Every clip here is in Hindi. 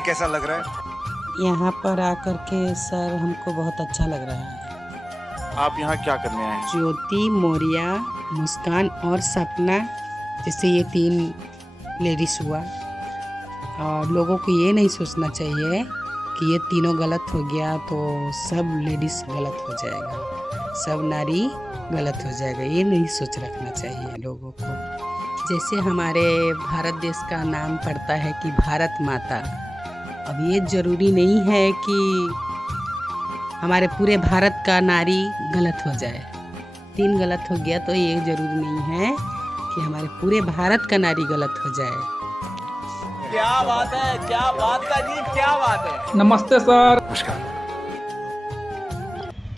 हैं, कैसा लग रहा है? यहाँ पर आकर के सर हमको बहुत अच्छा लग रहा है। आप यहाँ क्या करने आए हैं? ज्योति, मौर्या, मुस्कान और सपना, जैसे ये 3 लेडीज हुआ, और लोगों को ये नहीं सोचना चाहिए कि ये तीनों गलत हो गया तो सब लेडीज गलत हो जाएगा, सब नारी गलत हो जाएगा। ये नहीं सोच रखना चाहिए लोगों को। जैसे हमारे भारत देश का नाम पड़ता है कि भारत माता, अब ये ज़रूरी नहीं है कि हमारे पूरे भारत का नारी गलत हो जाए। 3 गलत हो गया तो ये ज़रूरी नहीं है कि हमारे पूरे भारत का नारी गलत हो जाए। क्या बात है, क्या बात है जी, क्या बात है। नमस्ते सर। नमस्कार।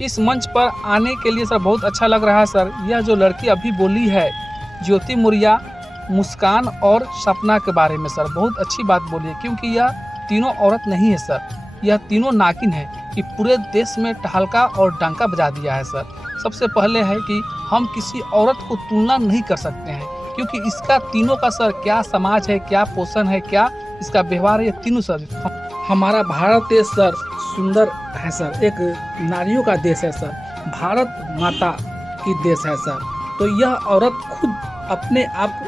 इस मंच पर आने के लिए सर बहुत अच्छा लग रहा है सर। यह जो लड़की अभी बोली है ज्योति, मौर्या, मुस्कान और सपना के बारे में सर, बहुत अच्छी बात बोली है, क्योंकि यह तीनों औरत नहीं है सर, यह तीनों नागिन है कि पूरे देश में टहलका और डंका बजा दिया है सर। सबसे पहले है कि हम किसी औरत को तुलना नहीं कर सकते हैं, क्योंकि इसका तीनों का सर क्या समाज है, क्या पोषण है, क्या इसका व्यवहार है, ये तीनों सर। हमारा भारत देश सर सुंदर है सर, एक नारियों का देश है सर, भारत माता की देश है सर। तो यह औरत खुद अपने आप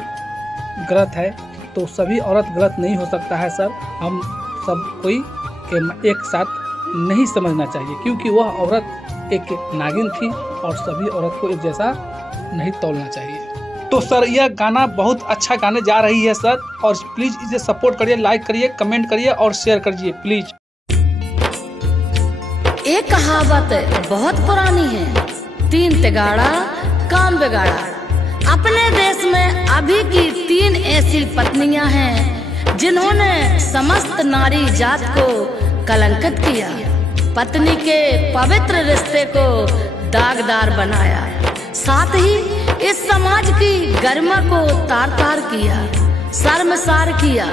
गलत है तो सभी औरत गलत नहीं हो सकता है सर। हम सब कोई के एक साथ नहीं समझना चाहिए, क्योंकि वह औरत एक नागिन थी और सभी औरत को एक जैसा नहीं तौलना चाहिए। तो सर यह गाना बहुत अच्छा गाने जा रही है सर, और प्लीज़ इसे सपोर्ट करिए, लाइक करिए, कमेंट करिए और शेयर करिए प्लीज़। एक कहावत बहुत पुरानी है, 3 तिगाड़ा काम बिगाड़ा। अपने देश में अभी की 3 ऐसी पत्नियां हैं जिन्होंने समस्त नारी जात को कलंकित किया, पत्नी के पवित्र रिश्ते को दागदार बनाया, साथ ही इस समाज की गरिमा को तार तार किया, शर्मसार किया।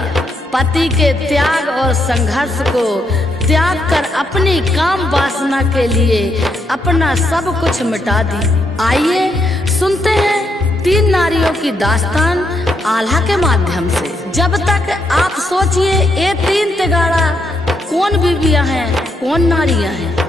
पति के त्याग और संघर्ष को त्याग कर अपनी काम वासना के लिए अपना सब कुछ मिटा दी। आइए सुनते हैं 3 नारियों की दास्तान आल्हा के माध्यम से। जब तक आप सोचिए ये 3 तिगाड़ा कौन बीबियां हैं, कौन नारियां हैं।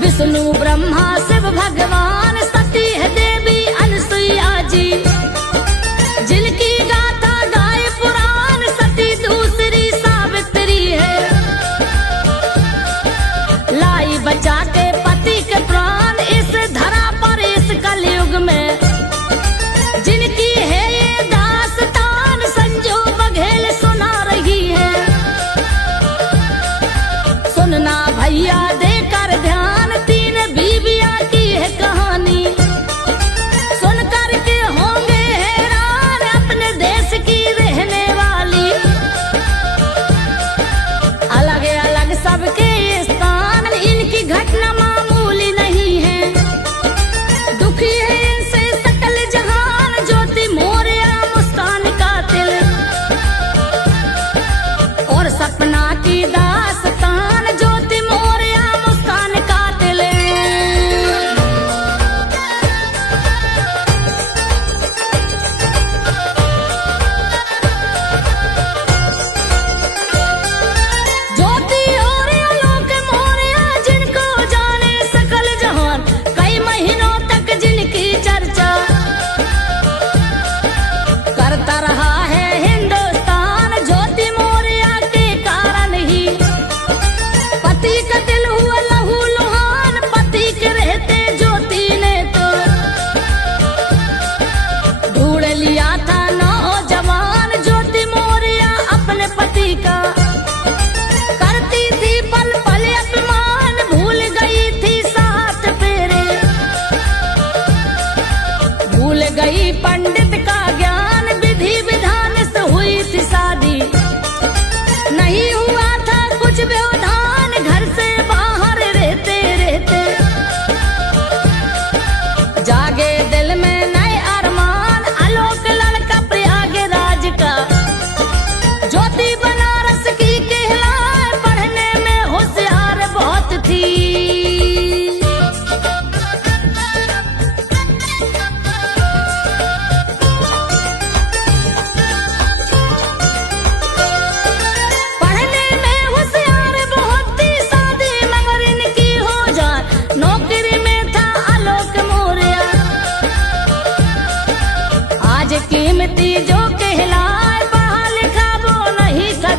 विष्णु ब्रह्मा शिव भगवान, सती है देवी अनसुईया जी, जिनकी गाथा गाय पुराण, सती दूसरी सावित्री है, लाई बचा के पति के प्राण इस धरा पर इस कलयुग में, जिनकी है ये दास्तान संजो बघेल सुना रही है। सुनना भैया देकर ध्यान, कहानी सुन करके होंगे हैरान, अपने देश की रहने वाली, अलग अलग सबके स्थान, इनकी घटना मामूली नहीं है, दुखी है इनसे सकल जहान। ज्योति, मौर्या, मुस्कान कातिल और सपना की दास्तान, ज्योति, मौर्या, मुस्कान कातिल। गई पंडित का ज्ञान, विधि विधान से हुई थी शादी, नहीं हुआ था कुछ व्यवधान, घर से बाहर ज्योति बनारस की कहलाए, पढ़ने में होशियार बहुत थी। पढ़ने में होशियार बहुत थी, शादी मगर इनकी हो जाए, नौकरी में था आलोक मौर्य। आज कीमती जो कहलाए, पढ़ा लिखा वो नहीं था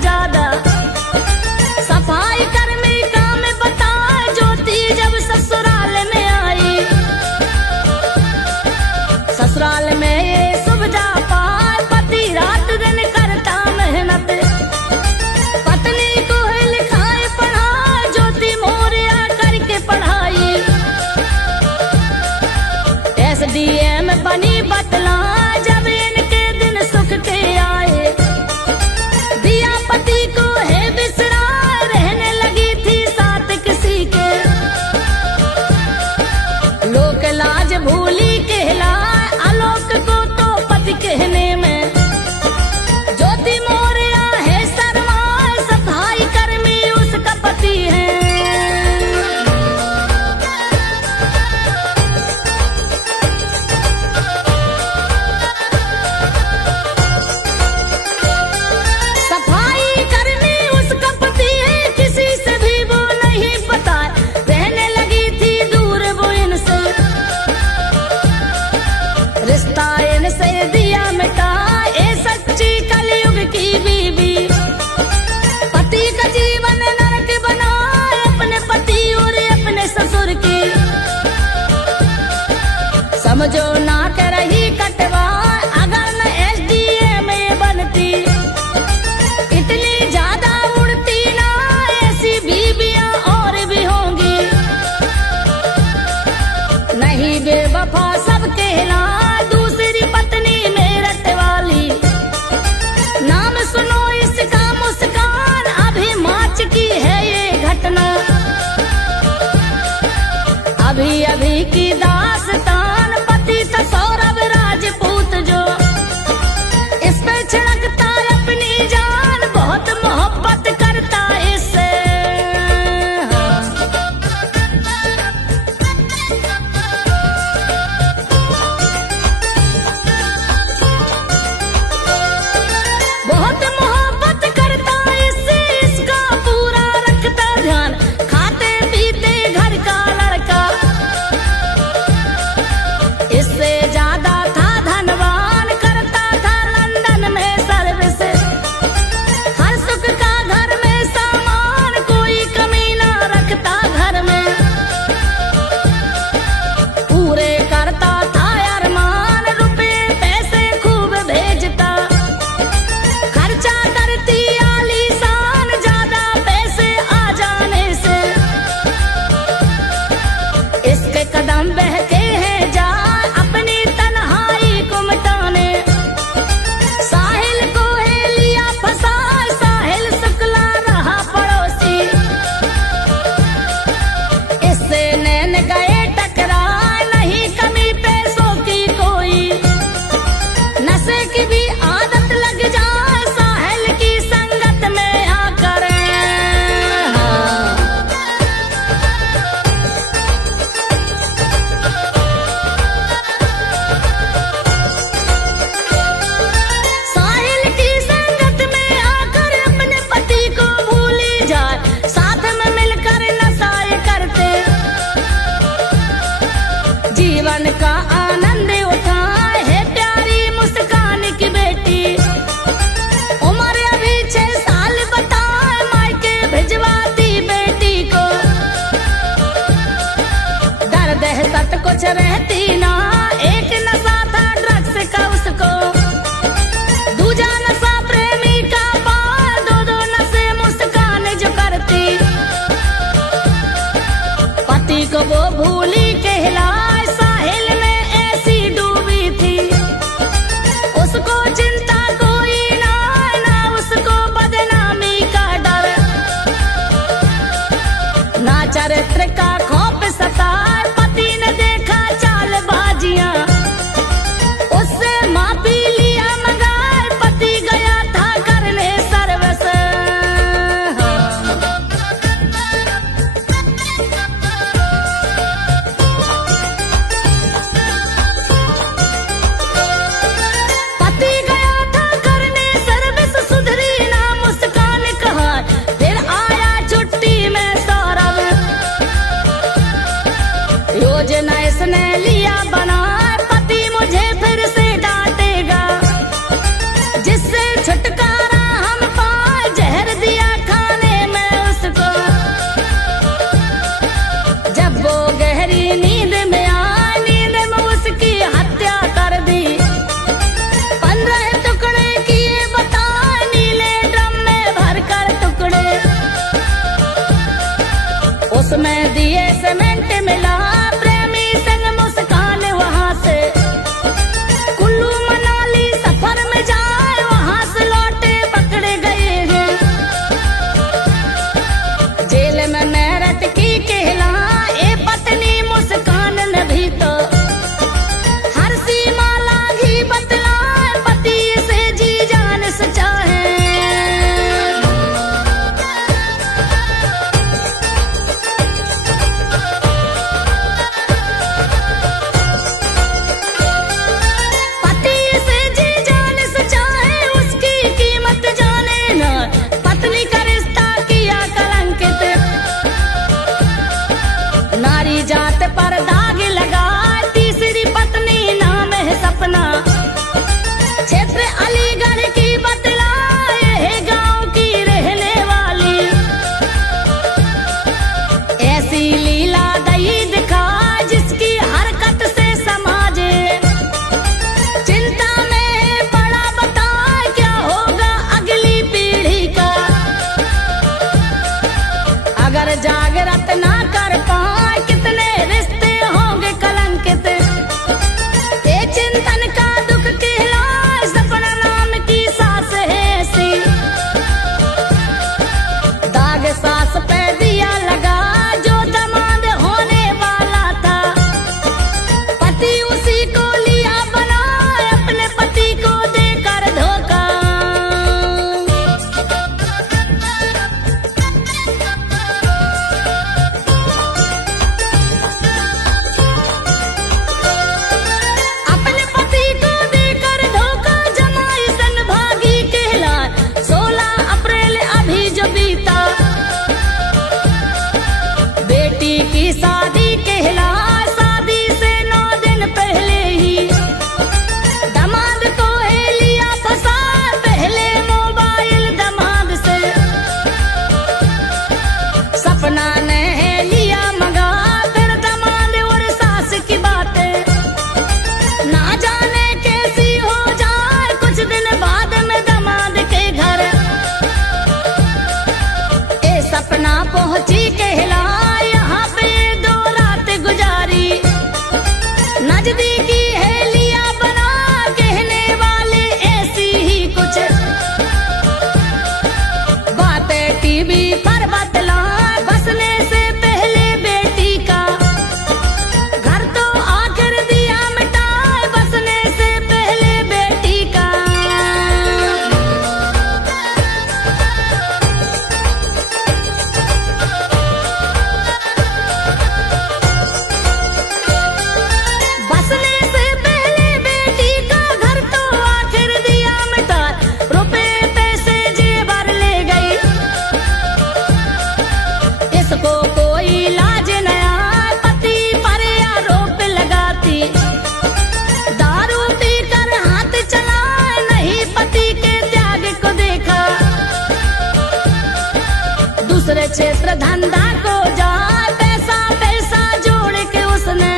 क्षेत्र धंधा को जाए, पैसा पैसा जोड़ के उसने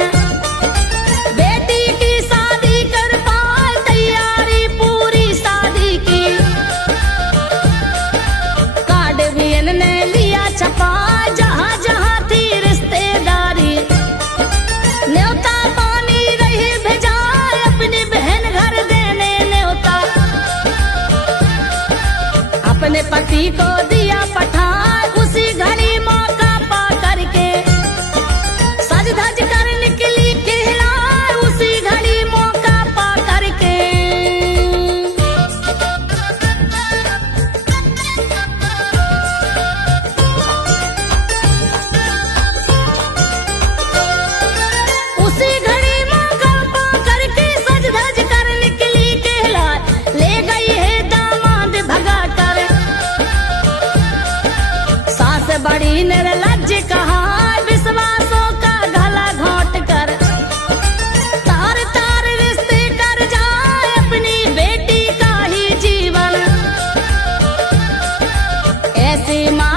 बेटी की शादी कर पाए, तैयारी पूरी शादी की। कार्ड भी इनने लिया छपा, जहाँ जहाँ थी रिश्तेदारी, न्योता पानी रही भेजाए, अपनी बहन घर देने न्योता। अपने पति को दिया पठाए, उसी घड़ी मौका पा करके सज धज कर निकली कहलाए, उसी घड़ी मौका पा करके। उसी घड़ी मौका पा करके सज धज कर निकली कहलाए, ले गई है दामाद भगा कर। सास बड़ी निर्लज्ज कहा, विश्वासों का गला घोंट कर। तार तार रिश्ते कर जाए, अपनी बेटी का ही जीवन। ऐसी माँ